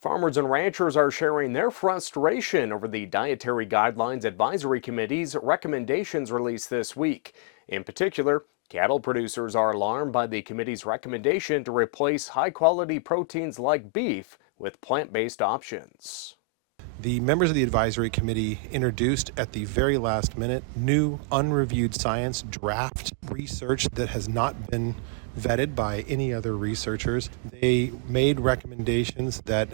Farmers and ranchers are sharing their frustration over the Dietary Guidelines Advisory Committee's recommendations released this week. In particular, cattle producers are alarmed by the committee's recommendation to replace high-quality proteins like beef with plant-based options. The members of the advisory committee introduced at the very last minute new unreviewed science draft research that has not been vetted by any other researchers. They made recommendations that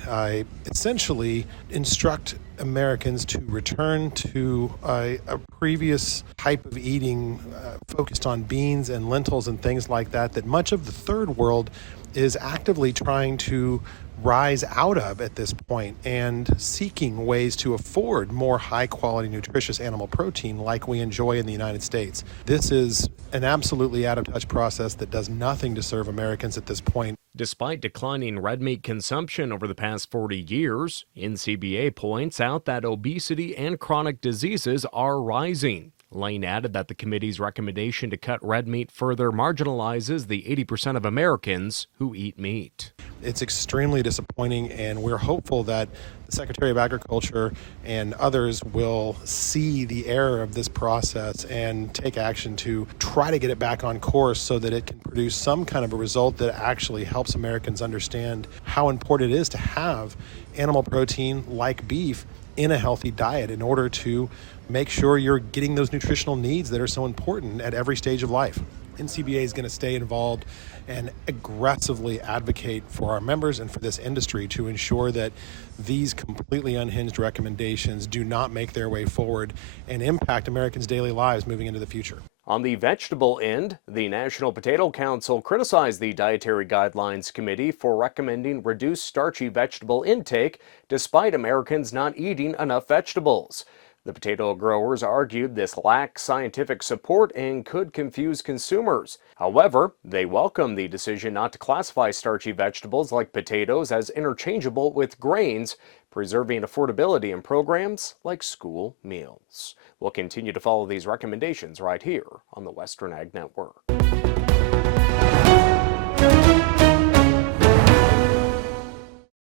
essentially instruct Americans to return to a previous type of eating focused on beans and lentils and things like that, that much of the third world is actively trying to rise out of at this point and seeking ways to afford more high quality nutritious animal protein like we enjoy in the United States. This is an absolutely out of touch process that does nothing to serve Americans at this point. Despite declining red meat consumption over the past 40 years, NCBA points out that obesity and chronic diseases are rising. Lane added that the committee's recommendation to cut red meat further marginalizes the 80% of Americans who eat meat. It's extremely disappointing, and we're hopeful that the Secretary of Agriculture and others will see the error of this process and take action to try to get it back on course so that it can produce some kind of a result that actually helps Americans understand how important it is to have animal protein like beef in a healthy diet in order to make sure you're getting those nutritional needs that are so important at every stage of life. NCBA is going to stay involved and aggressively advocate for our members and for this industry to ensure that these completely unhinged recommendations do not make their way forward and impact Americans' daily lives moving into the future. On the vegetable end, the National Potato Council criticized the Dietary Guidelines Committee for recommending reduced starchy vegetable intake despite Americans not eating enough vegetables. The potato growers argued this lacks scientific support and could confuse consumers. However, they welcome the decision not to classify starchy vegetables like potatoes as interchangeable with grains, preserving affordability in programs like school meals. We'll continue to follow these recommendations right here on the Western Ag Network.